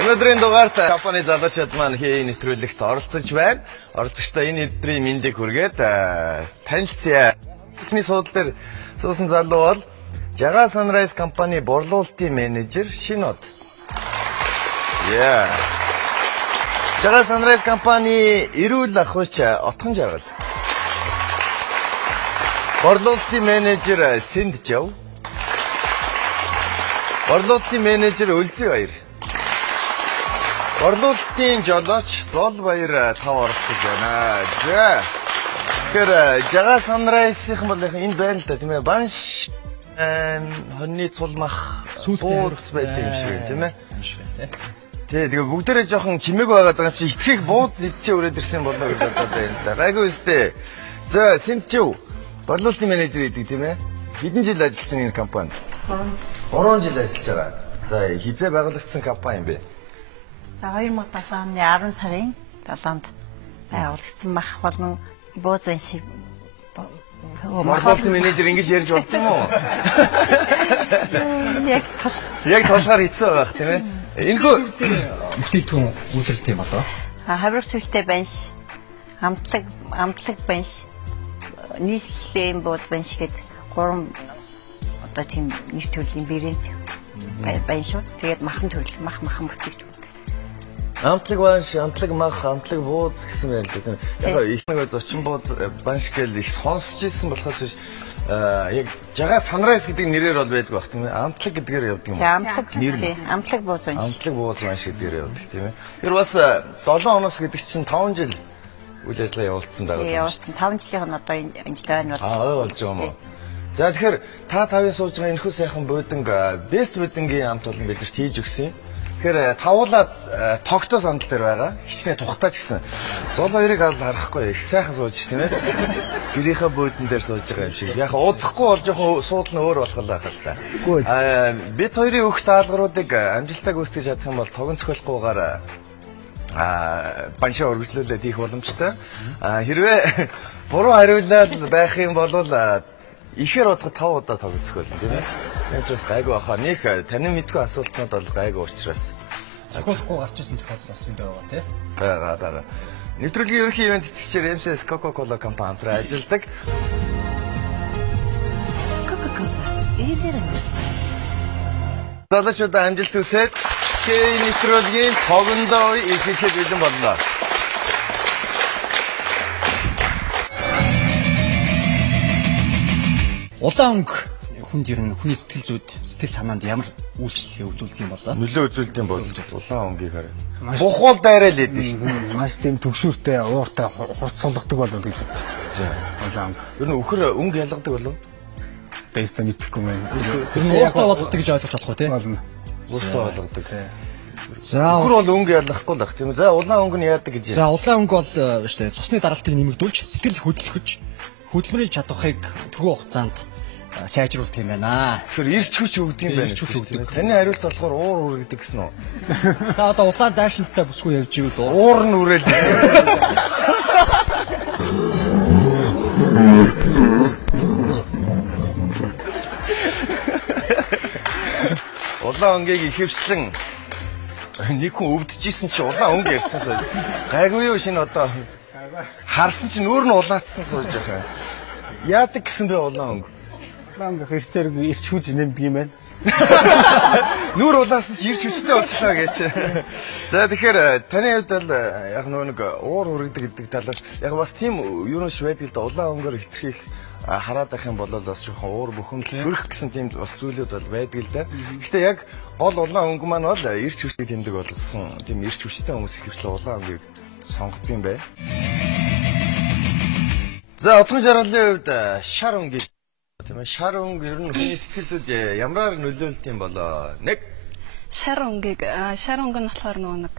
Өнөөдрийн дугаарт компани залуучууд маань хий нэвтрүүлэгт оролцож байна. Оролцогчдоо энэ өдрийн мэндийг хүргээд танилцъя. Эхний суудлын дээр суусан залуу бол Жага Sunrise компани борлуулалтын менежер Шинод. Жага Sunrise компани эрүүл ахуйч Отхон Жаргал. Борлуулалтын менежер Синджав. Борлуулалтын менежер Үлзий Баяр. Борлуулалтын жолооч Зол Баяр тав оролцож байна. За. Тэгэхээр Жага Sunrise-ийн бол энэ байна л да тийм ээ. Банш хоньны цулмах бууз байдаг юм шиг тийм ээ. Тэгээ бүгдээрээ жоохон чимээг байгаад байгаа юм чи итгэх бууз идчээ өрөөд ирсэн болоо гэж бодоод байна л да. Гайгүй үстэй. За Синджав борлуулалтын менежер гэдэг тийм ээ. Хэдэн жил ажилласан энэ компани? 3 жил ажиллаж байгаа. За хизээ байгуулагдсан компани юм бэ? За 2007 оны 10 сарын 7-нд байгуулагдсан мах болон бууз шиг борлуулалтын менежер ингэж ярьж болд юм уу? Яг толгоор хэцүү байх тийм ээ. Энэхүү бүтээгдэхүүн үйлрэлт юм болоо. Хаврах сүлтэй банш, амтлаг банш, нийслэлийн бууз банш гэдэг 3 одоо тийм нэр төрлийн брэнд банш шүү. Тэгээд махан төрөл махан бүтээгдэхүүн. Амтлаг банш, амтлаг мах, амтлаг бууз гэсэн байл л тийм. Яг их нэг зочин бууз банш гэл их сонсч ирсэн болохоос яг Жага Sunrise гэдэг нэрээр бол байдаг байх тийм ээ. Амтлаг гэдгээр явдаг юм. Амтлаг бууз банш. Амтлаг бууз банш гэдгээр явдаг тийм ээ. Тэр бас 7 хоногс гэдэг чинь 5 жил үйл ажиллагаа явуулсан байгаа юм. Явуулсан 5 жилийн нь одоо энэ байна бол. Болж байгаа юм уу? За тэгэхээр та тавын сууж байгаа энэхүү сайхан бууданг Best Building-ийн хамт олон бидэрт хийж өгсөн юм. Тэгэхээр тавуулаад тогтоо сандал дээр байгаа. Хичнээн тухтаач гэсэн. Зол хоёрыг харахгүй их сайхан сууж тийм ээ. Гэрийнхээ буудан дээр сууж байгаа юм шиг. Яг удахгүй бол жоохон суудлын өөр болох л байх л та. Бид хоёрын өгөх даалгавруудыг амжилттай гүйцэтгэж чадах юм бол тогон цохилгуугаар баншаа өргөжлүүлээд хийх боломжтой. Хэрвээ буруу хариулаад байх юм бол ихээр удаа 5 удаа тогтцохол тийм ээ. Энэ ч бас гайгүй баха. Нэг танин мэдгүй асуултнууд бол гайгүй учраас цохиулахгүй гарч ирсэн тохиолдол бас зөндөө байгаа тийм. Бага. Нэвтрүүлгийн ерөнхий ивент тэтгэгчээр MCS Coca-Cola компани хамтран ажилладаг. Coca-Cola эдгээр амьдсан. Залуучуудаа амжилт хүсээд нэвтрүүлгийн тогондоо эхлэхэд бэлэн боллоо. Улаан өнгө хүнд ер нь хүний сэтгэл санаанд ямар үйлчлэл үзүүлдэг юм болоо? Нөлөө үзүүлдэг юм бол улаан өнгийг хараа. Бухуул дайраа л идэв шүү дээ. Маш тийм төгшүүртэй, ууртай, хурц сулгадаг болов гэж бодчих. За. Улаан. Ер нь өхөр өнгө ялгадаг болов? Дэстэ мэдхгүй мэн. Ер нь ууртай болгодог гэж ойлгож болох уу те? Болно. Ууртай болгодог. За өхөр бол өнгө ялгахгүй л бах тийм. За улаан өнгө нь яадаг гэж юм. За улаан өнгө бол шүү дээ цусны даралтыг нэмэгдүүлж сэтгэл хөдлөхөж хөдөлмөрийн чадварыг түргэн хугацаанд сайжруулах юм байна. Тэгэхээр ирч хүч өгдөг юм байна. Ирч хүч өгдөг. Таны хариулт болохоор уур үргэдэг гэсэн үү? Та одоо улаан дайшинстай бүсгүй явж ивэл уур нь үрээл. Улаан өнгийг ихэвчлэн нэг хүн өвдөжсэн чи улаан өнгө ярьсан сууж. Гайгүй юу шинэ одоо харсан чинь нүүр нь улаацсан сууж байгаа. Яадаг гэсэн бэ улаан өнгө? Улаан өнгө хэрцээр ирч хүч нэмдэг юм байна. Нүүр улаасан чи ирч хүчтэй болчихлоо гэж. За тэгэхээр таны хувьд бол яг нэг уур хүргэдэг гэдэг талаас яг бас тийм юу нэг байдаг л да улаан өнгөөр хитрхийх хараад байх юм бол бас жоохон уур бухимдал хөрөх гэсэн тийм бас зүйлүүд бол байдаг л да. Гэхдээ яг гол улаан өнгө маань бол ирч хүчтэй тэмдэг болгосон. Тийм ирч хүчтэй хүмүүс ихэвчлэн улаан өнгөийг сонгодог юм байна. За Отхон Жаргалын хувьд шар өнгийг тийм ээ шар өнг ер нь хүний сэтгэл зүйд ямраар нөлөөлт юм болоо? Нэг шар өнг нь болохоор нэг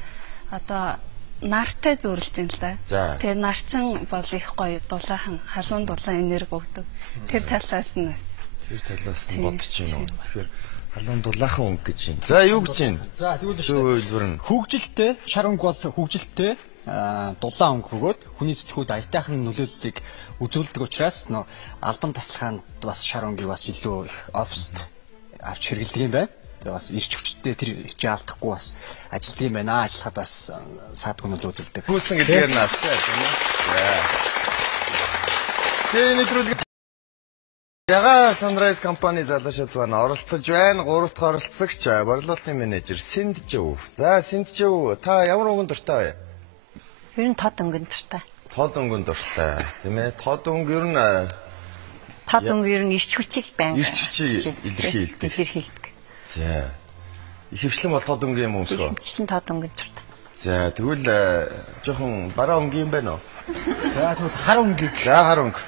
одоо нартай зөөрлж юм л да. Тэр нарчин бол их гоё дулаахан халуун дулаан энерги өгдөг. Тэр талаас нь бас. Тэр талаас нь бодож байна уу? Тэгэхээр халуун дулаахан өнг гэж юм. За юу гэж юм? За тэгвэл шүү. Хөгжилтэй шар өнг бол хөгжилтэй дулаан өнгө бөгөөд хүний сэтгүүд аятайхан нөлөөллийг үзүүлдэг учраас албан тасалгаанд бас шар өнгийг бас илүү их оффист авч хэрэглэдэг юм байна. бас ирч хүчтэй тэр хичээ алдахгүй бас ажилтдаг юм байна. Ажиллахад бас саадгүй нь үзэлдэг. Хүүсэн гэдгээр наавчаа тийм ээ. Тэгээ нэвтрүүлэг Яга Sunrise компани залуучууд байна. Оролцож байна. 3 дахь оролцогч борлуулалтын менежер Синдчив. За Синдчив та ямар өнгөн дуртай вэ? Ер нь тод өнгөн дуртай. Тод өнгөн дуртай. Тийм ээ. Тод өнгө ер нь ирч хүчийг байна. Ирч хүчийг илэрхийлдэг. За. Ихэвчлэн бол тод өнгө юм өмсгөө. Ихэвчлэн тод өнгөн дуртай. За тэгвэл жоохон бараа өнгө юм байна уу? За тэгвэл хар өнгөийг. За хар өнгө.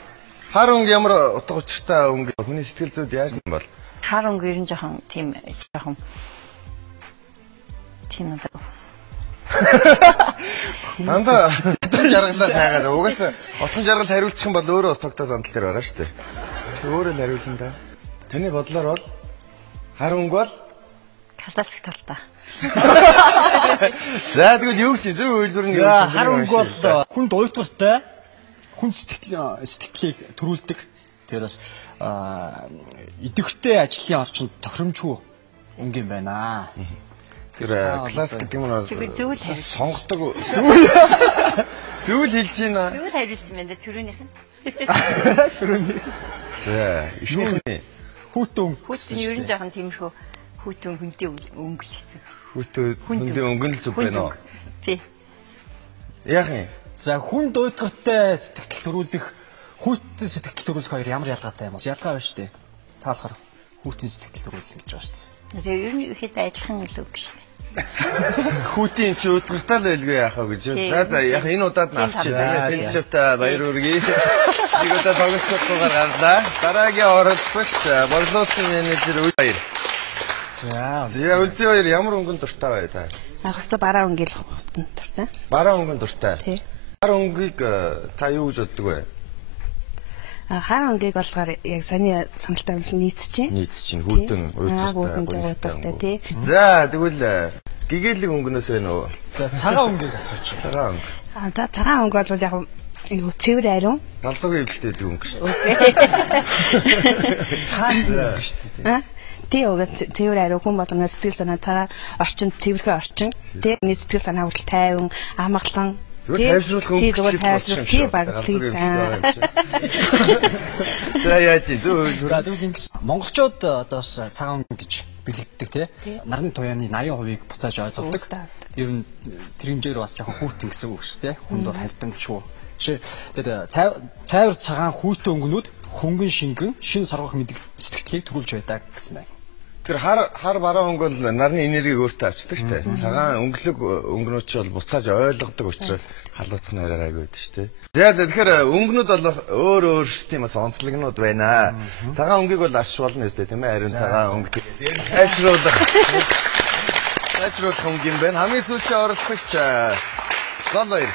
Хар өнгө ямар утга учиртай өнгө? Хүний сэтгэл зүйд яаж юм бол? Хар өнгө ер нь жоохон тийм одоо Дандаа отхон жаргалаа таагаад угаасаа отхон жаргал хариулчих юм бол өөрөө бас тогтоо зандал дээр байгаа шүү дээ. Чи өөрөө л хариулна да. Таны бодлоор бол хар өнгө бол классик талтай. За тэгвэл юу гэж зөв үйлдвэр нь хар өнгө бол хүнд уйтгартай, хүн сэтгэлийг төрүүлдэг. Тэгээд бас идэвхтэй ажлын орчинд тохиромжгүй өнгө юм байна. Тэр класс гэдэг нь зүйл сонгодог зүйл хэлж байна. Зүйл хариулсан байна төрөөнийх нь. Төрөөний. За, ишүүхний хүүтэн хүүтэн ер нь жоохон тиймэрхүү хүүтэн хүнтэй өнгө л гэсэн. Хүнтэй өнгө л зүг байна уу? Тий. Яах юм? За хүнд уйтгартай сэтгэл төрүүлэх, хүүтэн сэтгэл төрүүлэх хоёр ямар ялгаатай юм бэ? Ялгаа байна шүү дээ. Та болохоор хүүтэн сэтгэл төрүүлэх гэж байгаа шүү дээ. Тэгээ ер нь ихэд адилхан илүү гэж байна. Хүүтийн чи уйтгартай л байлгүй яах вэ гэж. За яг энэ удаад навчаа. Сэлшвта баяр хүргэе. Нэг удаа тоглолцохгүйгээр гарлаа. Дараагийн оролцогч борлуулалтын менежер Баяр. За үлзий баяр ямар өнгөнд дуртай бай та? Хацаа бараа өнгө л хутан дуртай. Бараа өнгөнд дуртай. Тий. Хар өнгөийг та юу гэж боддог вэ? Хар өнгөийг болохоор яг саний саналтай нийцэж байна. Нийцэж чинь хүүтэн уйтгартай тий. За тэгвэл гэгээлэг өнгөнөөс байна уу? За цагаан өнгөийг асууч. Цагаан өнгө. За цагаан өнгө бол яг цэвэр ариун. Галзуугийн эвлэгтэй өнгө шүү дээ. Хаан өнгө шүү дээ. Тий уг цэвэр ариун хүн болгоно сэтгэл санаа цагаан орчин цэвэрхэн орчин. Тий нэг сэтгэл санаа хүртэл тайван амгалан. Тайвшруулах өнгө гэж тий баг тий. За яаж зөв. За тэгвэл ингэж монголчууд одоо бас цагаан өнгө гэж бэлэгддэг тий. Нарны туяаны 80% буцааж ойлгодог. Ер нь тэр хэмжээр бас жоохон хүүтэн гэсэн үг шүү дээ. Хүнд бол хальдамжгүй. Тэгээд цайвар цагаан хүүтэн өнгөнүүд хөнгөн шингэн шин соргох мэдэг сэтгэлийг төрүүлж байдаг гэсэн байна. Тэр хар бараа өнгө бол нарны энергийг өөртөө авчдаг шүү дээ. Цагаан өнгөлөг өнгөнүүд ч бол буцааж ойлгодог учраас халууцах нь арай гайгүй байдаг шүү дээ. За тэгэхээр өнгөнүүд бол өөр өөрсдийн бас онцлогнууд байна. Цагаан өнгийг бол авч болно өстэй тийм ээ. Харин цагаан өнгө авчруулах өнгө юм байна. Хамгийн сүүлийн оролцогч Зол Баяр.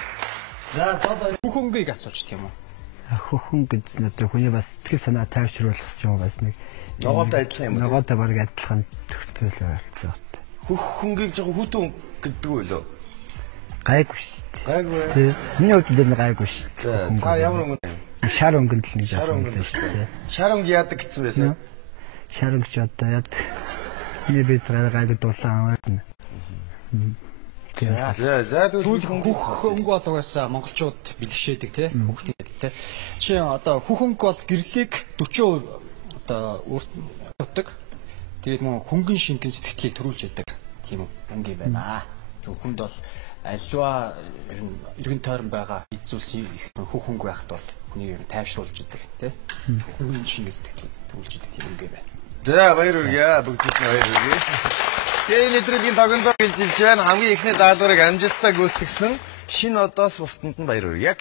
За Зол Баяр бүх өнгийг асууч тийм үү? Хөхөн гэж надад хүний бас сэтгэл санаа тайвшруулах ч юм бас нэг ногоотой адилхан юм уу? Ногоотой баг адилхан төгсөл болцоо. Хөхөнгийг жоохон хүүтэн гэдэг үү лөө? Гайгүй шүү дээ. Гайгүй. Тий. Миний хувьд л гайгүй шүү дээ. Та ямар өнгө? Шар өнгөнд л нэг шар өнгө шүү дээ. Шар өнгө яадаг гэсэн байсан? Шар өнгө ч одоо яд. Миний бид гайгүй дулаан аваад. За тэгвэл хөх өнгө бол угаасаа монголчууд бэлгшээдэг тий хөхтийн адил тий. Жишээ нь одоо хөх өнгө бол гэрлийг 40% одоо өөртөг. Тэгээд мөн хөнгөн шингэн сэтгэлийг төрүүлж яадаг тийм өнгө юм байна. Хүнд бол альва эргэн тойрон байгаа эд зүйлсийн их хөх өнгө байхад бол хүний ер нь тайвшруулж яадаг тий. Хөнгөн шингэн сэтгэлийг төрүүлж яадаг тийм өнгө юм байна. За баяр хүргэе. Бүгдд нь баяр хүргэе. Тэгээ нэвтрүүлгийн тогтнол гэлжилж байна. Хамгийн ихний даалгаврыг амжилттай гүйцэтгэсэн шинэ одоос бусдад нь баяр хүргэе.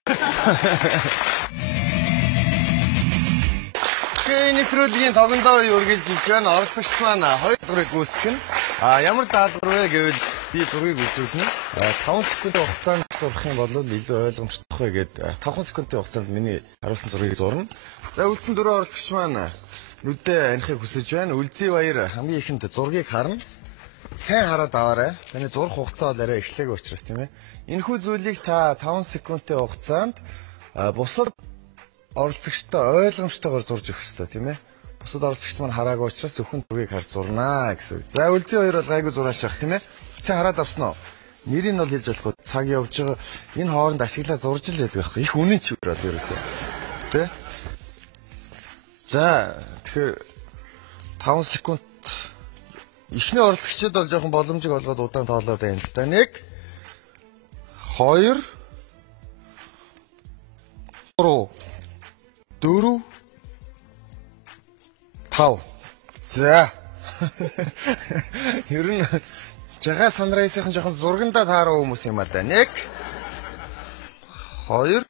Тэгээ нэвтрүүлгийн тогтнол үргэлжилж байна. Оролцогч маань хоёр даалгаврыг гүйцэтгэн. Ямар даалгавар вэ гэвэл би зургийг үзүүлнэ. 5 секундын хугацаанд зурх юм бол илүү ойлгомжтой вэ гэдэг 5 секундын хугацаанд миний харуулсан зургийг зурна. За үлдсэн дөрөв оролцогч маань нүдээ анихыг хүсэж байна. Үлзий Баяр хамгийн ихэнд зургийг харна. Сайн хараад аваарай. Таны зурх хугацаа бол арай эхлэх учраас тийм ээ. Энэхүү зүйлийг та 5 секундын хугацаанд бусад оролцогчтой ойлгомжтойгоор зурж өгөх хэрэгтэй тийм ээ. Бусад оролцогчид маань хараагүй учраас зөвхөн зургийг харж зурнаа гэсэн үг. За үлзий хоёр бол гайгүй зураач явах тийм ээ. Сайн хараад авсан уу? Нэрийг нь бол хэлж болохгүй. Цаг явж байгаа. Энэ хооронд ашиглаа зурж л байдаг байхгүй. Их үнэн чигээр бол ерөөсөө. Тэ? За тэгэхээр 5 секунд эхний оролцогчид бол жоохон боломжийг олгоод удаан тоолоод байна л да. 1 2 3 4 5. За. Ер нь жагаа санрайсхийн жоохон зургандаа тааруу хүмүүс юм а да. 1 2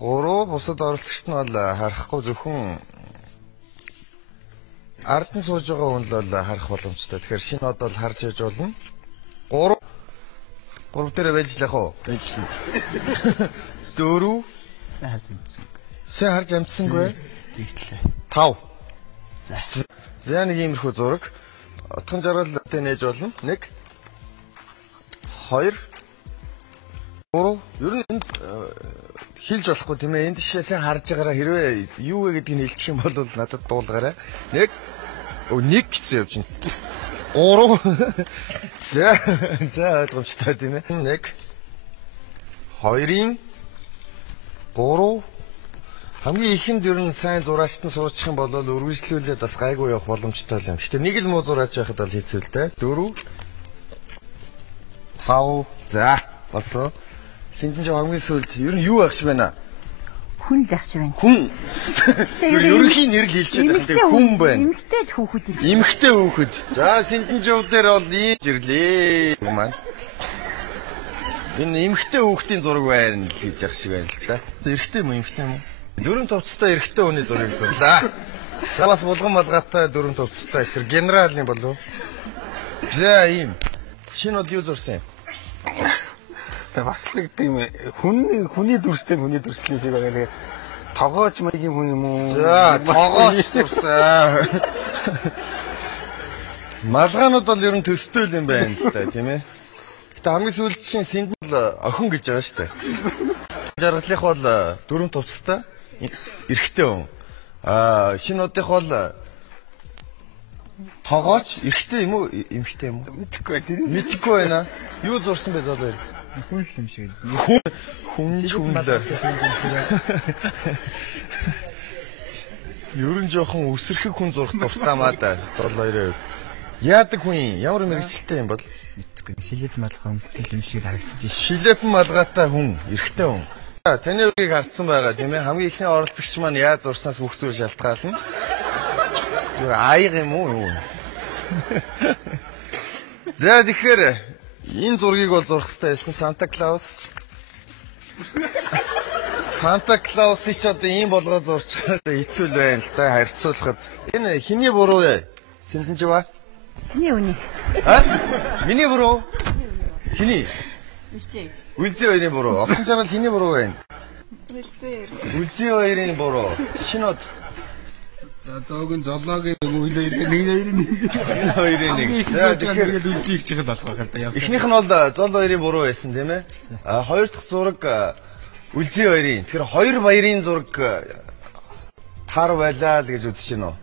3 бусад оролцогчд нь бол харахгүй зөвхөн ардан сууж байгаа хүн л бол харах боломжтой. Тэгэхээр шинэ од бол харж яж болно. 3 дээр байж л яах вэ? Байж л. 4 сайн харж амтсан. Сайн харж амтсангүй. Тэгтлээ. 5. За нэг иймэрхүү зураг. Отхон жаргалтай нээж болно. 1 2 3 ер нь энд хэлж болохгүй тийм ээ. Энд жишээ сайн харж байгаараа хэрвээ юу вэ гэдгийг хэлчих юм бол надад дуулгаарай. 1 гэсэн явж байна. 3 за ойлгомжтой тийм ээ. 1 2-ын 3 хамгийн ихэнд ер нь сайн зураачт нь суучих юм бол үргэлжлүүлээд бас гайгүй явах боломжтой юм. Гэтэ нэг л муу зураач байхад бол хэцүү л дээ. 4 5 за болсон. Синдэн ч хамгийн сүүлд ер нь юу ахш байна? Хүн л ахш байна. Хүн. Ерөнхийн нэр л хэлчихэд байна. Хүн байна. Эмэгтэй хүүхэд юм. Эмэгтэй хүүхэд. За синдэн жоо дээр бол ийм жирлээ. Гумаа. Энэ эмэгтэй хүүхдийн зураг байна л гэж ах шиг байна л да. Эрэгтэй юм уу, эмэгтэй юм уу? Дөрөв товцтой эрэгтэй хүний зургийг зурлаа. За бас булган малгайтай дөрөв товцтой ихэр генералын болов. За ийм. Шинэ бол юу зурсан юм? За бас нэг тийм хүний дүрстэй хүний дүрслэн шиг байгаа. Тэгээ тогооч маягийн хүн юм уу? За тогооч зурсан. Малгаанууд бол ер нь төстэй юм байна л да, тийм ээ. Гэтэ хамгийн сүүлчийн синдэл охин гэж байгаа шүү дээ. Жаргалынх бол дөрөв товцтой эрэгтэй хүн. Шинэ удих бол тогооч эрэгтэй юм уу, эмэгтэй юм уу? Мэдэхгүй байна. Юу зурсан бэ зол хоёр? Хүн л юм шиг. Хүн л. Ер нь жоохон үсэрхэг хүн зурх дуртамаа да. Зол хоёроо. Яадаг хүн ямар мэрэгчлээ юм бол? Шилэп малгай өмсөл юм шиг харагдаж. Шилэп малгайтай хүн, эрэгтэй хүн. Таны үрийг хартсан байгаа тийм ээ. Хамгийн ихний оролцогч маань яаж зурснаас бүх зүйл шалтгаална. Тэр аяг юм уу? За тэгэхээр энэ зургийг бол зурх хэрэгтэй байсан. Санта Клаус. Санта Клаус ч одоо ийм болгоо зурчихад хэцүү л байна л да харьцуулахад. Энэ хиний буруу вэ? Синтэнжва? Миний үний. Миний буруу? Хиний? Үлзий хоёрын буруу. Отхон жаргал хиний буруу байна? Үлзий хоёрын буруу. Шинод. За доогийн зоологийн нэг хоёрын нэг. За тэгэхээр үлзий их чихэл болох байх л да. Эхнийх нь бол зол хоёрын буруу байсан тийм ээ. Хоёр дахь зураг үлзий хоёрын. Тэгэхээр хоёр баярын зураг таар байлаа л гэж үзэж байна уу?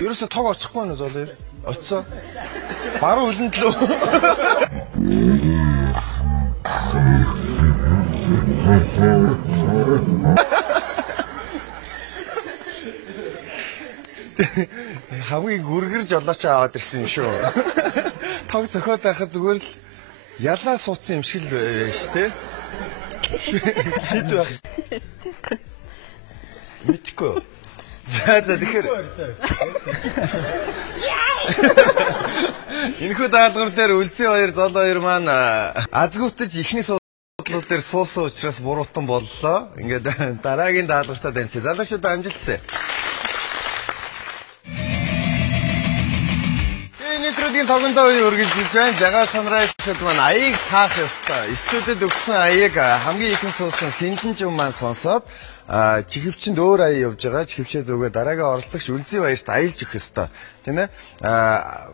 Ерөөсө тог очихгүй нэ зол. Очсон. Баруун хөлөнд лөө. Хамгийн гүргэр жолооч аваад ирсэн юм шүү. Тог зөхиод байхад зүгээр л ялаа суудсан юм шиг л байна шүү дээ. Хэд байх? Мэдгүй. За тэгэхээр энэхүү даалгавар дээр үлзий хоёр зол хоёр маань азгуутаж ихний судлууд дээр суусан учраас буруутан боллоо. Ингээд дараагийн даалгавартаа данцээ. Залуучууд амжилтсаа. Нэтрүүдийн тогондоо үргэлжилж байна. Жагаа Sunrise-д маань аяыг таах ёстой. Студид өгсөн аяыг хамгийн ихэн суусан Синдэн жим маань сонсоод чихвчэнд өөр аяа явж байгаа. Чихвчээ зүгээ дараагийн оролцогч Үлзий баярт аялж өгөх ёстой. Тийм ээ.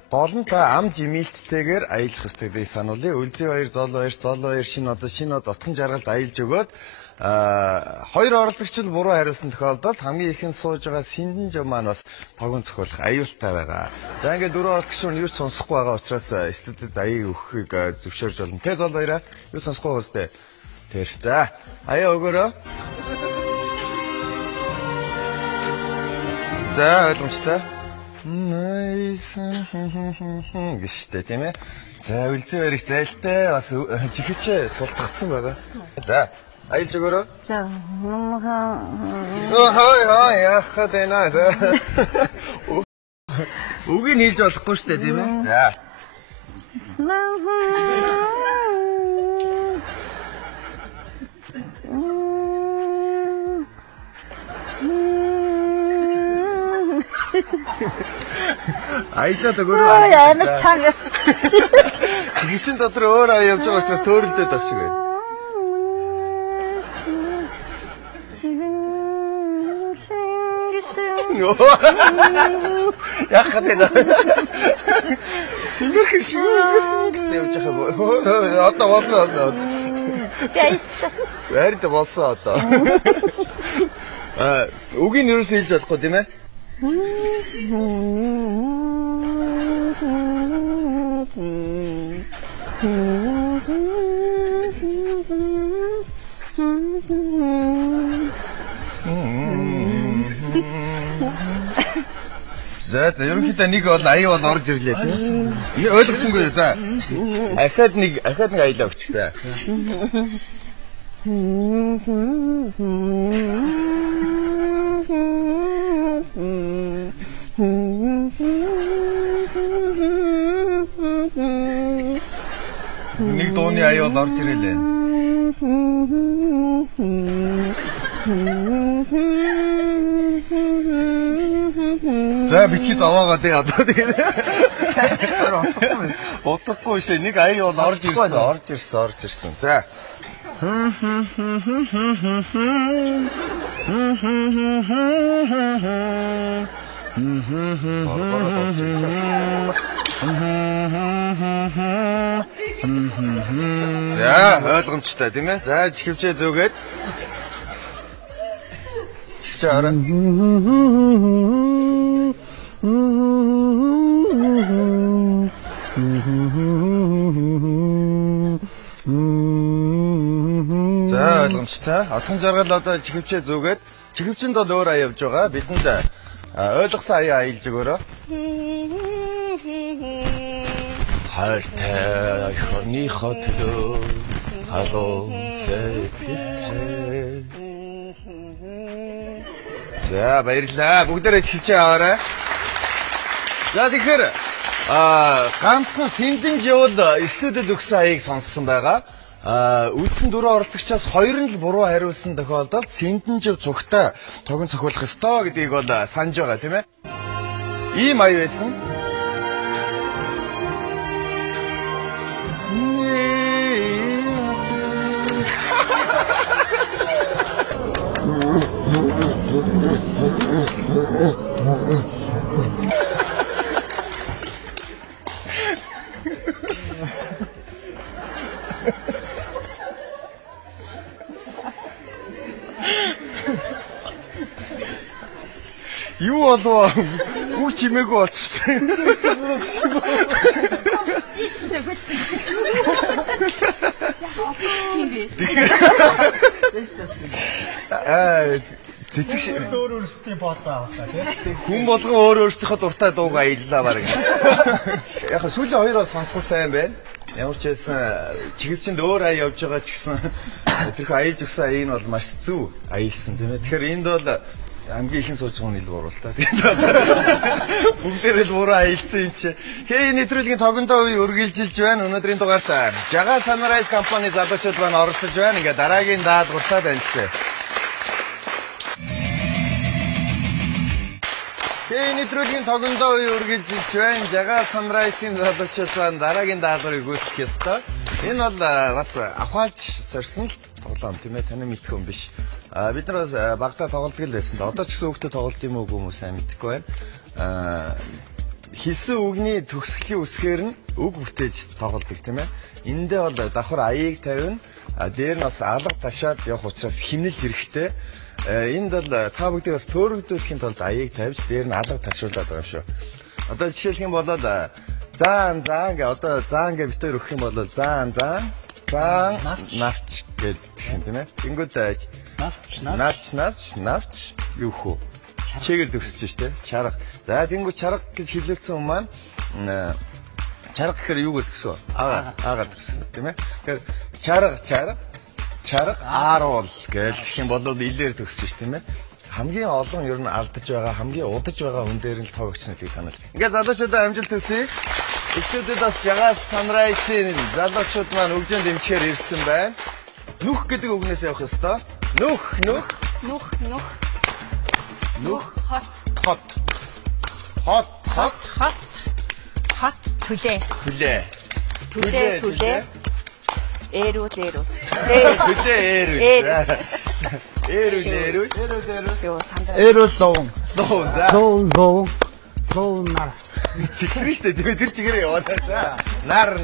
Гол нь та ам жимэлттэйгээр аялах ёстой гэдгийг сануулъя. Үлзий баяр, зол баяр, шинэ од отхон жаргалд аялж өгөөд хоёр оролцогч л буруу хариулсан тохиолдолд хамгийн ихэнд сууж байгаа Синдэн жав маань бас тогон цохиулах аюултай байгаа. За ингээд дөрөв оролцогч нь юу ч сонсохгүй байгаа учраас студид аяыг өгөхийг зөвшөөрж болно. Тэ зол баяраа юу сонсохгүй байгаа үстэй. Тэр. За аяа өгөөрөө. За ойлгомжтой. Гэштэй тийм ээ. За Үлзий баярыг зайлтай бас чихвчээ султгацсан байгаа. За аялж өгөөрөө. За. Хой яах гэдэг нэ. Үгийг нийлж болохгүй шүү дээ тийм ээ. За. Аялаад өгөөрөө. Ямар чанга. Чихвчэн дотор өөр аяа явж байгаа учраас төөрөлдөд байх шиг байна. Яах гэдэг вэ? Симбэр шиг гэсэн явж байгаа. Одоо болно. Баярд болсон одоо. Үгийн ерөөс хэлж болохгүй тийм ээ? За ерөнхийдөө нэг бол аяа бол орж ирлээ тийм. Ойлгосонгүй. За. Ахаад нэг аялаа өгч. За. Нэг дууны аяа бол орж ирлээ. За битгий заваагаа тий одоо тэгээд утгагүй шээ нэг аяа бол орж ирсэн. За. За ойлгомжтой тийм ээ. За чихвчээ зөөгээд чихвчээ хараа. За ойлгомжтой. Отхон жаргал одоо чихвчээ зөөгээд чихвчэнд бол өөр аяа явж байгаа. Бидэнд ойлгосон аяа аялж өгөөрөө. Хайртай хорныхоо төлөө халуун сэтгэлтэй. За баярлалаа. Бүгдээрээ чихвчээ аваарай. За тэгэхээр ганцхан Синдэн жавд студид өгсөн аяыг сонссон байгаа. Үлдсэн дөрөв оролцогчоос хоёр нь л буруу хариулсан тохиолдолд Синдэн жав цогтой тогон цохиулах ёстой гэдгийг бол санаж байгаа тийм ээ. Ийм ая байсан. Юу болов? Үг чимээгүй болчихсон. Цэцэг шиг өөр өөрсдийн бооцоо авах та тийм. Хүн болгон өөр өөрсдийнхөө дуртай дууг аяллаа баг. Яг сүүлийн хоёроо сонсгол сайн байна. Ямар ч байсан чихвчэнд өөр аяа явж байгаа ч гэсэн тэрхүү аялж өгсөн аяа нь бол маш зөв аялсан тийм ээ. Тэгэхээр энд бол хамгийн ихэн сууж байгаа нь илүү буруу л та. Бүгдээрээ л буруу аялсан юм чи. Хей нэвтрүүлгийн тогондоо үе үргэлжилж байна. Өнөөдрийн дугаарт Жага Sunrise компани залуучууд маань оролцож байна. Ингээ дараагийн даалгавртаа танилцъя. Хей нэвтрүүлгийн тогондоо үе үргэлжилж байна. Жага Sunrise-ийн залуучууд маань дараагийн даалгаврыг гүйцэтгэх ёстой. Энэ бол бас авахалж сорьсон л тоглоом тийм ээ, таны мэдэх юм биш. Бид нар бас багтаа тоглодог л байсан. Одоо ч гэсэн хүүхдэд тоглолт юм уу үгүй юм сайн мэдэхгүй байна. Хэлсэн үгний төгсгөлийн үсгээр нь үг бүтээж тоглодог тийм ээ. Эндээ бол давхар аяыг тавина. Дээр нь бас алга ташаад явах учраас хинэл хэрэгтэй. Энд бол та бүгдийг бас төөрөгдүүлэхийн тулд аяыг тавьж дээр нь алга ташруулдаг юм шүү. Одоо жишээлх юм бол заан гэ одоо заан гэ битээр өгөх юм бол заан навч гэдэг юм тийм ээ. Тэнгүүд навч юу хөө чигээр төгсөж штэ чарга. За тэнгүүд чарга гэж хэлүүлсэн юм маань чарга гэхээр юу гэдэг гэсэн вэ? Аагаар гэсэн тийм ээ. Тэгэхээр чарга ааруул гэх юм бол илээр төгсөж штэ тийм ээ. Хамгийн олон ер нь алдаж байгаа, хамгийн удаж байгаа хүн дээр нь тоогч нүдийг санал. Ингээд залуучуудаа амжилт хүсье. Студид бас Жагаас Sunrise-ийн залуучууд маань өгжөнд эмчээр ирсэн байна. Нүх гэдэг үгнээс явах ёстой. Нүх хот түлээ. Эрүү. Лоун нар. Сиксрэн штэ тэр чигээрээ яваадаа. Нар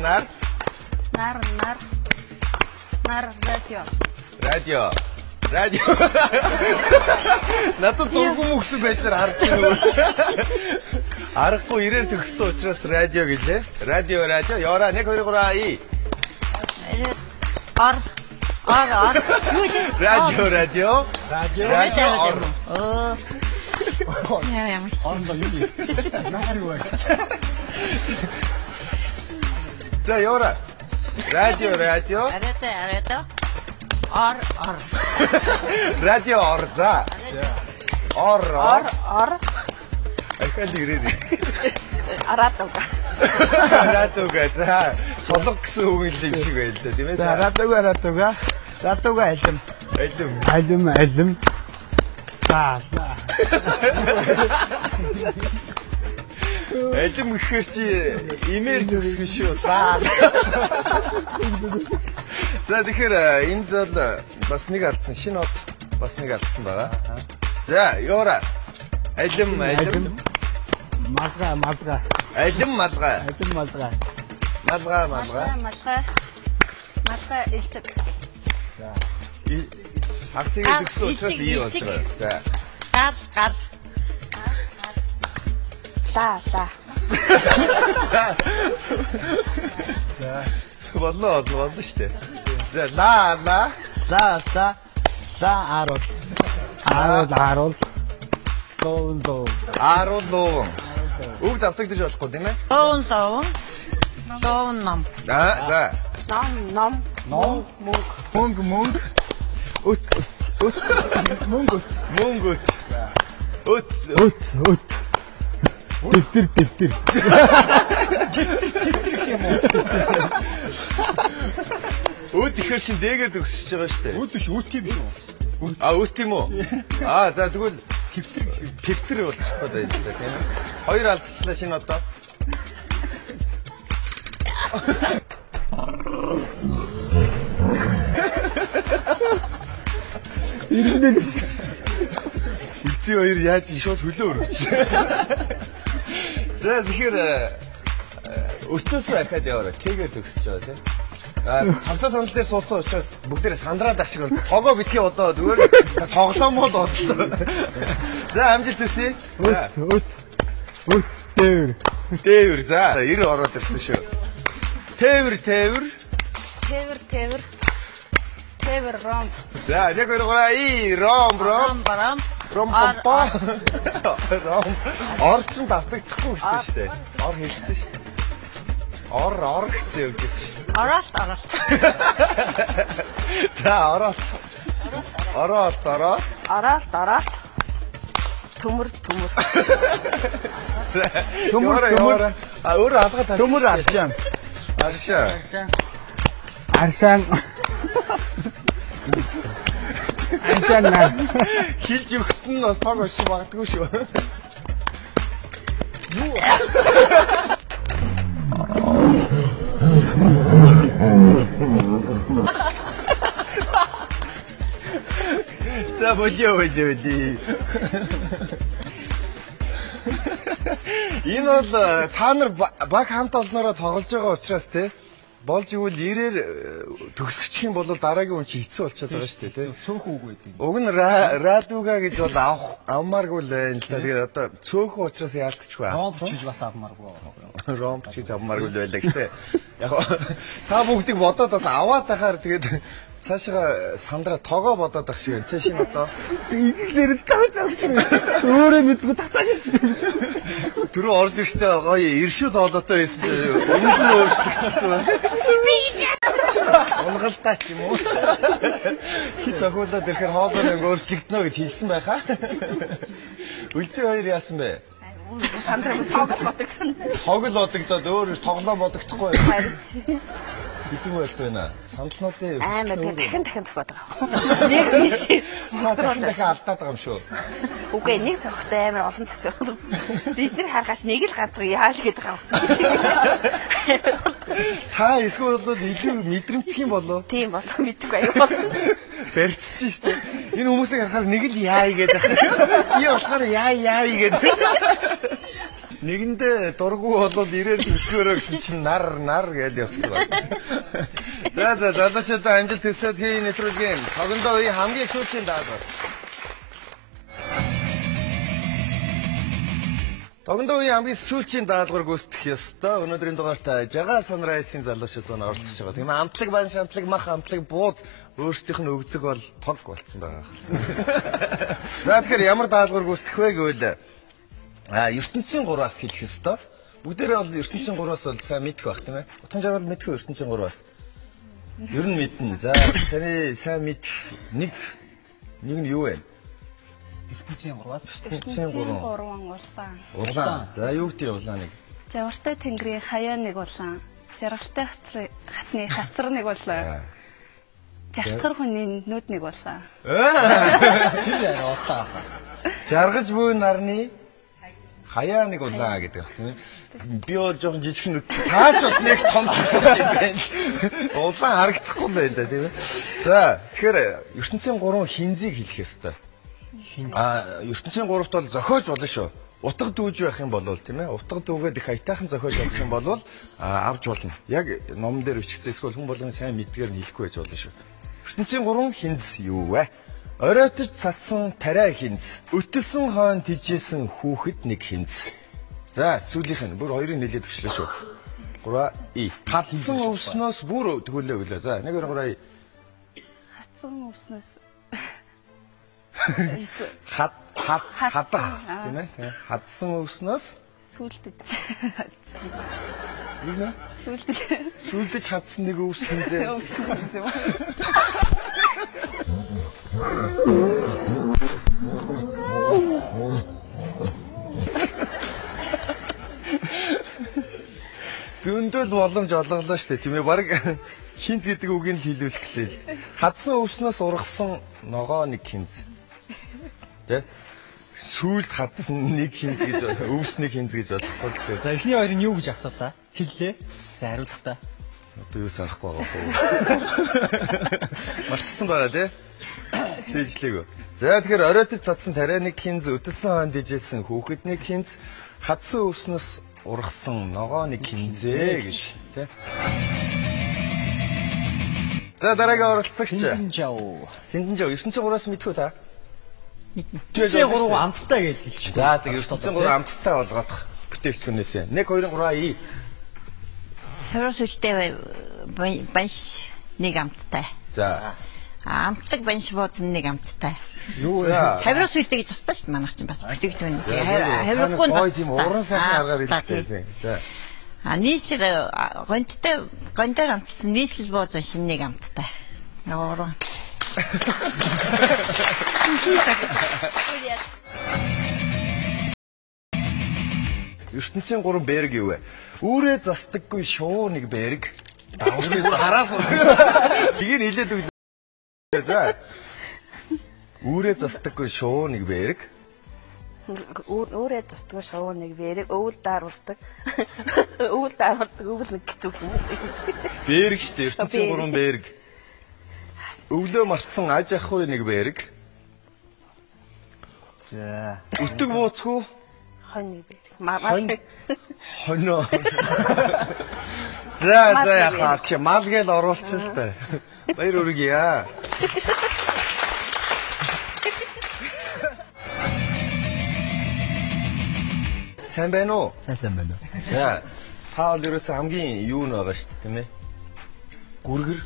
радио. Надад дургуй мөксөн байдлаар харж байна уу? Аргагүй ирээр төгссөн учраас радио гэлээ. Радио. Ёра 1 2 3 и. Ар. Радио. Яа. Хоорондоо юу хийчихсэн? Нахарыг байх. За ёра. Радио. Ар. Радио ор за. Ор. Ахал ирээд. Аратуга за. Солонг гэсэн үг л юм шиг байл да тийм ээ. За ратуга алим. За. Алим гэхээр чи имэйл төгсгөн шүү. За тэгэхээр энд бол бас нэг алдсан шинэ од бас нэг алдсан байгаа. За ёра. Алим. Малга. илдэг. За. Хагсыг төгсөн учраас ий болж байгаа. За. Гар. За. Боллоо штэ. За ла. Ааруул. Ааруул. Үг давтагдаж болохгүй тийм ээ? Лоун ном. За. Ном. Мөнгө. Өт. Дэвтэр. Өт ихэр чин дээгээд өгсөж байгаа шүү дээ. Өт биш, өт юм шүү. Өт юм уу? За тэгвэл төвтөр болчиход байна тийм ээ. Хоёр алдчихлаа шинэ одоо. Ирнэ. Үлцэн хоёр яаж шууд хөлөө өрөвч. За тэгэхээр өстөөс ахаад яваарай. Тэгээр төгсөж байгаа тийм. Хамтаа санал дээр суудсан учраас бүгдээ сандраад ах шиг байна. Тогоо битгий одоо зүгээр тоглоомоо л бодлоо. За амжилт хүсье. Өт тээвэр. За 90 ороод ирсэн шүү. Тээвэр. Ром. За 1 2 3 и ром. Орчин давтагдахгүй гэсэн шүү дээ. Ор хэлсэн шүү дээ. Ор гэсэн үг гэсэн шүү дээ. Оролт. За оролт. Төмөр. Төмөр. Өөр алгаа таш. Төмөр аршаан. Аршаан нар. Хилж өгсөн нь бас тог өшөө магадгүй шүү. За болио. Энэ бол та нар баг хамт олноороо тоглож байгаа учраас те болж игэл ирээр төгсгчих юм бол дараагийн хүн чи хэцүү болчиход байгаа шүү дээ тий. Цөөхөн үг байдаг. Уг нь радуга гэж бол авмааргүй л байна л та. Тэгээд одоо цөөхөн учраас яалтчихгүй. Ромч гэж бас авмааргүй. Ромч гэж авмааргүй л байлаа гэхдээ яг та бүгдийг бодоод бас аваад тахаар тэгээд цаашаа сандра тоогоо бодоод ах шиг тий шин одоо игэлээр тагцаагч өөрөө мэдгүй татаач. Түрүү орж ирэхдээ гоё иршүүд олоотой байсан. Өмнө нь өөрчлөгдсөн. Би Унгалдаа ч юм уу. Хит зохиолоод ирэхээр хоолой өөрчлөгдөнө гэж хэлсэн байхаа. Үлцэн хоёр яасан бэ? Сандраа тоглол бодогдсон. Тоглол бодогдоод өөр тоглоом бодогдохгүй. Хэдэн байлт байна. Сандлнуудын амар дахин зохиод байгаа. Нэг биш. Дахин алдаад байгаа юм шүү. Үгүй нэг зохиотой амар олон зохиод. Бид нар харахаас нэг л ганцхан яал гээд байгаа. Та эсвэл бол илүү мэдрэмтэх юм болов? Тийм болов мэдгүй аюу. Барьцсан шүү дээ. Энэ хүмүүсийг харахаар нэг л яай гэдэг. Би болохоор яай гэдэг. Нэгэндээ дургу болоод ирээр төсгөөрөө гэсэн чинь нар гэж явцсан байна. За залуучуудаа амжилт хүсье хий нэвтрүүлгийн тогондоо үеийн хамгийн сүүлийн даалгавар. Тогондоо үеийн хамгийн сүүлийн даалгавар гүйцэтгэх ёстой. Өнөөдрийн дугаарт Жага Sunrise-ийн залуучууд байна оролцож байгаа. Тийм амтлаг бан шамтлаг мах амтлаг бууз өөрсдийнх нь өгзөг бол тог болцсон байгаа. За тэгэхээр ямар даалгавар гүйцэтгэх вэ гэвэл ертөнцийн 3-аас хэлэх ёстой. Бүгдээрээ бол ертөнцийн 3-аас бол сайн мэдэх байх тийм ээ. Утган жаргал мэдэх үү ертөнцийн 3-аас? Ер нь мэднэ. За таны сайн мэдэх нэг нь юу вэ? ертөнцийн 3-аас ертөнцийн 3 улаан. Улаан. За юу гэдэг улаан нэг? Жавартай тэнгэрийн хаяа нэг улаан. Жаргалтай хатны хацар нэг улаан. Жавтгар хүний нүд нэг улаан. Тэр улаан. Жаргаж буй нарны хаяа нэг улаан гэдэг тийм ээ. Би бол жоохон жижиг нүд. Таач бас нэг том ч юм байна. Улаан харагдахгүй л байна да тийм ээ. За тэгэхээр ертөнцийн 3 хинзийг хэлэх ёстой. ертөнцийн 3-т бол зохиож болно шүү. Утга дүүж байх юм бол тийм ээ. Утга дүүгээд их хайтайхан зохиож авах юм бол авч болно. Яг ном дээр бичигдсэн эсвэл хүн болгоны сайн мэдгээр нь хэлэхгүй байж болно шүү. ертөнцийн 3 хинз юу вэ? Оройтож цацсан тариа хинз, өтөлсөн хойно тижээсэн хүүхэд нэг хинз. За, сүүлийнх нь бүр хоёрыг нэлээд өгчлээ шүү. 3 Хатсан өвснөөс бүр тгүүлээ өглөө. За, 1 2 3 Хатсан өвснөөс хадах тийм ээ. Хадсан өвснөөс сүлдэж. Юу нэ? Сүлдэж хадсан нэг өвс хинзээ. Зөндөл боломж олголоо шүү дээ тийм ээ. Бараг хинз гэдэг үгийг л хэлүүлэх гэлээ. Хадсан өвснөөс ургасан ногоо нэг хинз. Тэ? Сүлд хадсан нэг хинз гэж өвс нэг хинз гэж болохгүй л дээ. За эхний хоёр нь юу гэж асуулаа? Хэллээ. За хариулах та. Одоо юу санахгүй байгаа хөө. Мартцсан байгаа тий. Сэжлээг. За тэгэхээр оройтож цацсан тариа нэг хинз, өтөлсөн хойно дижээсэн хүүхэд нэг хинз, хадсан өвснөөс ургасан ногоо нэг хинзээ гэж тий. За дараагийн оролцогч. Синдэнжав. ертөнцийн 3-аас мэдхүү та? ертөнцийн 3 амттай гэж хэлчих. За тэг ертөнцийн 3 амттай болгоох бүтээгдэхүүнээс 1 2 3 Хаврас үстэй банш нэг амттай. За. Амтлаг банш бууз нэг амттай. Юу яа? Хаврас үстэй гэж тустай шүү дээ манайх чинь бас бүтээгдэхүүн. Хаврахгүй нь бас тийм уран сайхан аргаар хэлдэг. За. Нийслэл гонтор амтсан нийслэл бууз банш нэг амттай. Ногоо. ертөнцийн 3 берг юу вэ? Үүрээ застаггүй шуу нэг берг. Давхрыг хараас уу. Тийг нь хэлээд өглөө. За. Үүрээ застаггүй шуу нэг берг. Өөрөө застгүй шуу нэг берг өвөл дааруулдаг. Өвөл нэг гэж үг юм. Берг шүү дээ. ертөнцийн 3 берг. Өглөө мартсан аж ахгүй нэг бэрэг. За. Өтөг бууцгүй. Хонь бэрэг. Хоно. За яхаа чи мал гээл оруулсан л та. Баяр үргийа. Сайн байна уу? Сайн байна. За та бол ерөөсөө хамгийн юу нь байгаа шүү дээ, тийм ээ? Гүргэр.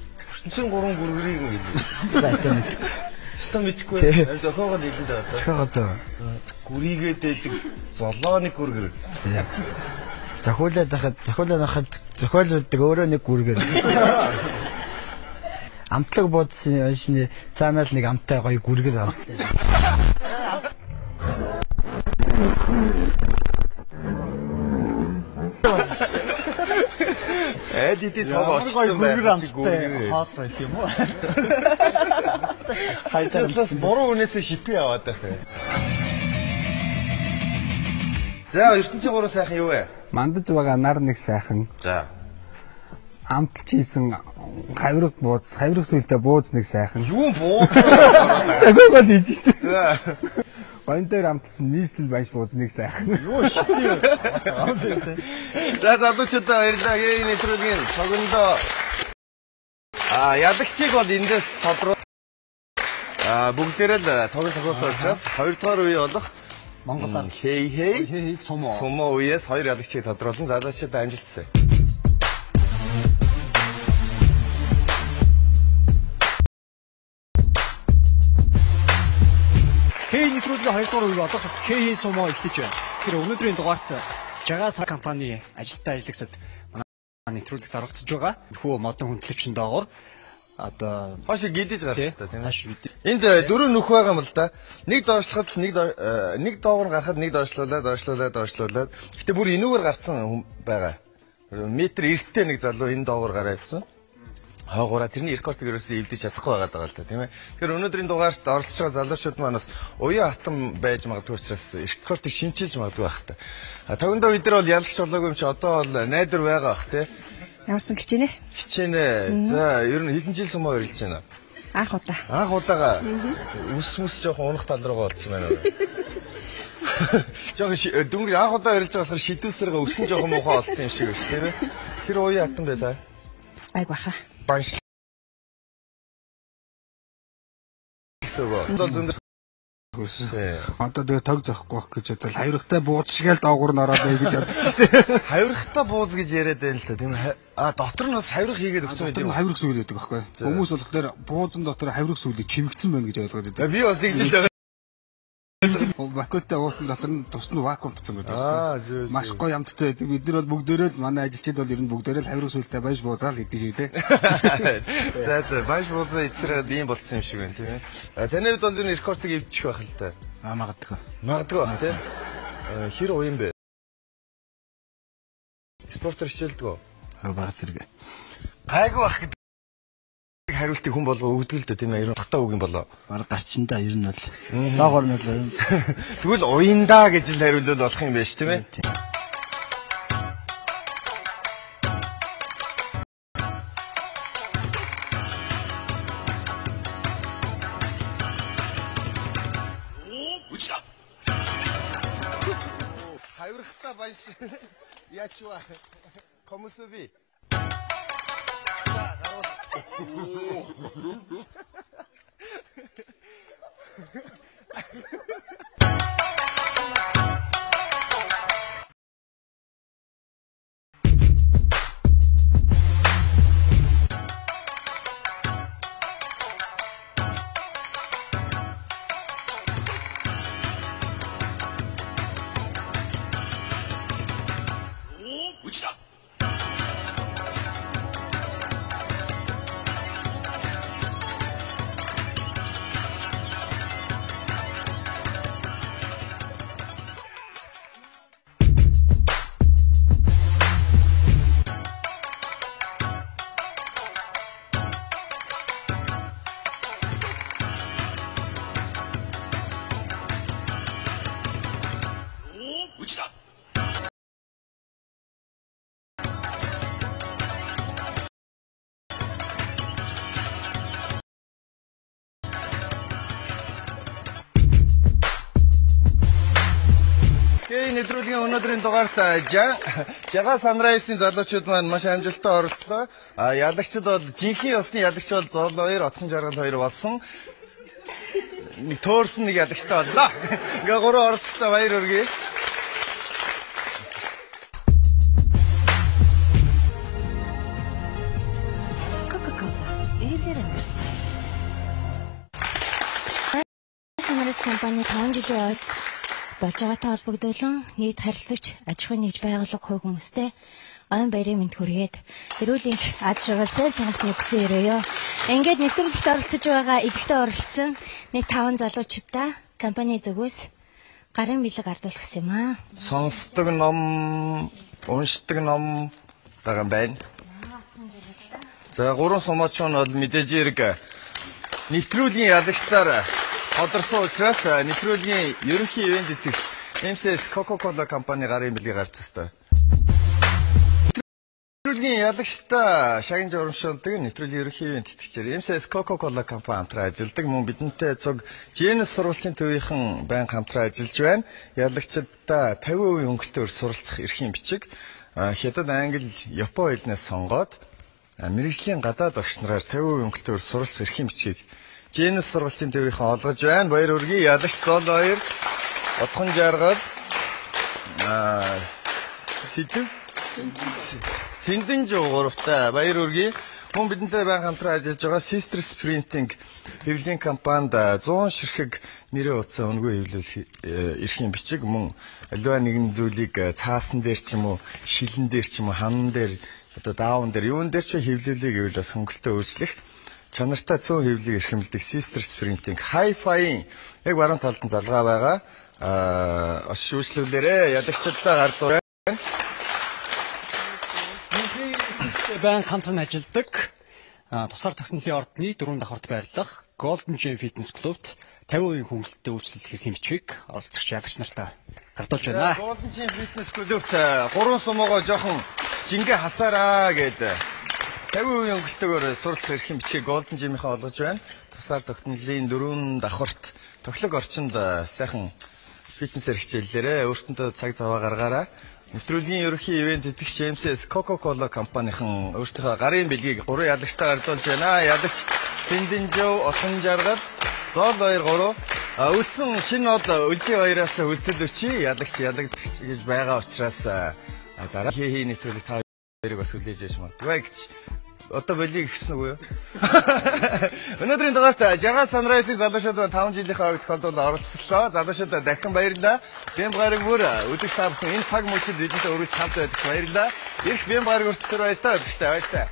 ертөнцийн 3 гүргэрийг нэг хэлээ. За Ста мэдгүй. Зохиогоо хэлэн даа. Зохиогоо. Гүрийгээд байдаг золооны гүргэр. Зохиолоод байхад зохиолууддаг өөрөө нэг гүргэр. Амтлаг буудсан шинэ цаанаас нэг амтай гоё гүргэр авах. Эдити тоогоочсон гүргэр амтай хаалаа гэх юм уу? Хайцлаас буруу үнээсээ шипи аваад байх вэ. За ертөнцийн 3 сайхан юу вэ? Мандаж байгаа нар нэг сайхан. За. Амталж хийсэн хавирга сүлдээ бууз нэг сайхан. Юу бууз? Цагаагаа хийж штэ. За. Гон дээр амтсан нийслэл байж бууз нэг сайхан. Юу шипи. За залуучуудаа баярлалаа. Энэ нэвтрүүлгийн цогондоо ялагчийг бол эндээс тодорхой бүгдээрээ л тоглож зохиосон учраас 2 дугаар үе болох Монголоор хей сумо үеэс 2 ялагчийг тодруулан залуучуудаа амжилтсан. Хей нэвтрүүлгийн 2 дугаар үе болох хей сумо эхлэж байна. Тэр өнөөдрийн дугаарт Жагаас компани ажилтаа ажиллагсад манай нэвтрүүлэгт оролцож байгаа. Хөө модон хүндлэгчин доогоор одоо хошиг гидэж гарах хэрэгтэй тийм ээ. Энд 4 нөх байгаа юм л да. Нэг доошлоход нэг доогоор гарахад нэг доошлуулаад. Гэтэ бүр энүүгээр гарцсан хүн байгаа. Метр 90-тэй нэг залуу энэ доогоор гараа явсан. Хаагаараа тэрний рекордыг ерөөсөө эвдэж чадахгүй байгаа даа л да тийм ээ. Тэгэхээр өнөөдрийн дугаарт оролцож байгаа залуучууд манаас уян хатан байж магадгүй учраас рекордыг шинчилж магадгүй байх та. Тогондоо бид нар бол ялагч болоогүй юм чи одоо бол найдвар байгаа бах тий. Ямарсан хичээнэ? Хичээнэ. За ер нь хэдэн жил сумаа ирэлж байна? Анх удаа. Анх удаага. Үс жоохон унах тал руугаа болчихсон байна уу? Жоохон дөнгөр анх удаа ирэлж байгаа болохоор шидүүлсэргээ өсөн жоохон муухай олцсон юм шиг байна шүү тий. Тэр уян хатан бай та. Айг баха. Банш. Одоо тэгээ тог зохгүй байх гэж бодвол хавиргатай бууз шигээл доогуур нь ороод бай гэж бодчих штеп. Хавиргатай бууз гэж яриад байна л та тийм дотор нь бас хавирга хийгээд өгсөн юм. Хавирга сүйл гэдэг байхгүй. Хүмүүс болохоор буузан дотор хавирга сүйлийг чимэгдсэн байна гэж ойлгоод байдаг. Би бас нэг жил вакуумтай ууртан дотор нь тусна вакуумтсан байдаг. Маш гоё амттай байдаг. Бид нар бол бүгдээрээ л манай ажилчид бол ер нь бүгдээрээ л хавирга сүйлтэй байж буузаал гэдэг шиг тий. За байж буузаа эцсэрээд ийм болцсон юм шиг байна тийм ээ. Таны хувьд бол ер нь рекордыг эвдчих байх л та. Магадгүй. Магадгүй баг тий. Хэр уян бэ? Спортоор хичээлдэг үү? Баг зэрэг. Гайгүй бах гэдэг хариултыг хүн болго өгдөг л дээ тийм ээ. Утгатай үг юм болоо. Баг гарчин да ер нь бол доогоор нь бол тэгвэл уяндаа гэж л хариулвал болох юм байна ш тийм ээ. Хавиргатай баяш яачва комусуби нэвтрүүлгийн өнөөдрийн дугаарт Жага Sunrise-ийн залуучууд маань маш амжилттай оролцлоо. Ялагчид бол жинхэнэ усны ялагч бол Зол 2, Отхон Жаргал 2 болсон. Нэг төөрсөн нэг ялагчтай боллоо. Ингээ 3 оролцолтой баяр хүргэе. Sunrise компани 5 жилийн ойд болж байгаатай холбогдуулан нийт харилцагч аж ахуйн нэгж байгууллага хувь хүмүүстэй оюун баярын мэнд хүргээд эрүүл энх ад шаргал сайд санхтны өксөн өрөөё. Ингээд нэвтрүүлэгт оролцож байгаа эдгэгтэй оролцсон нийт 5 залуучуудаа компани зүгээс гарын бэлэг ардуулах гэсэн юм аа. Сонсдог ном, уншдаг ном байгаа юм байна. За 3 сумаач нь бол мэдээж хэрэг нэвтрүүлгийн ялагчдаар одорсон учраас нэвтрүүлгийн ерөнхий ивент итгэгч MCS Coca-Cola компани гарын бэлгийг гаргах ёстой. Нэвтрүүлгийн ялагчтай шагнаж урамшуулдаг нэвтрүүлгийн ерөнхий ивент итгэгчээр MCS Coca-Cola компани хамтран ажилладаг. Мөн бидэнтэй цуг Genus сургуулийн төвийнхэн байнга хамтран ажиллаж байна. Ялагчдаа 50% өнгөлтөөр суралцах эрхийн бичиг хятад, англи, япон хэлнээс сонгоод мэргэжлийн гадаад багш нараар 50% өнгөлтөөр суралцах эрхийн бичгийг Genus сургуулийн төвийнхэн олгож байна. Баяр хүргэе. Ялагч Зол 2, Отхон Жаргал, Сэндэнжүү 3-тай баяр хүргэе. Хүн бидэнтэй байнга хамтран ажиллаж байгаа Sister Sprinting хэвлэлийн компанид 100 ширхэг нэрээ утсан өнгөө хэвлэл эрхийн бичиг мөн аливаа нэгэн зүйлийг цаасан дээр ч юм уу, шилэн дээр ч юм уу, ханан дээр одоо даавн дээр юун дээр ч хэвлэлийг гэвэл хөнгөлтөө өөрчлөх чанартай 100 хэвлэлийг эрхэмлдэг Sister Sprinting Hi-Fi-ийн яг баруун талд нь залгаа байгаа. Шүүслүүлээрээ ялагчдаа гардуу байна. Банк хамтран ажилладаг тусгаар тогтнолын ордны 4 давхарт байрлах Golden Gym Fitness Club-т 50% хөнгөлөлтөд үйлчлүүлэх эрхийн бичгийг оролцогч ялагч нартаа гардуулж байна. Golden Gym Fitness Club-т 3 сумоогоо жоохон жингээ хасаараа гэдэг 50% өнгөлтөөр суралцах эрхийн бичгийг Golden Gym-ийнхаа олгож байна. Тусгаар тогтнолын 4 давхарт тоглог орчинд сайхан фитнесээр хичээллээрээ өөртөө цаг зав гаргаараа. Нэвтрүүлгийн ерөнхий ивент итгэгч MCS Coca-Cola компанийн өөртөө гарын бэлгийг 3 ялагчтай гардуулж байна. Ялагч Сэндэнжүү, Отхон Жаргал, Зол 2 3 үлдсэн шинэ од үлзий 2-аас үлзэл өчи ялагч гэж байгаа учраас дараа хий нэвтрүүлэг та хоёрыг бас хүлээж яж магадгүй гэж одоо болиг гисэн үгүй юу? Өнөөдрийн дугаарт Жага Sunrise-ийн залуучууд 5 жилийнхаа ойд тохиолдолд оролцлоо. Залуучуудаа дахин баярлалаа. Бямбгарыг мөр өдөж та бүхэн энэ цаг мөчид бидэнтэй өргөж хамт байдаг баярлалаа. Ирэх Бямбгарыг өртөлтөр баяр таа. Баяр таа.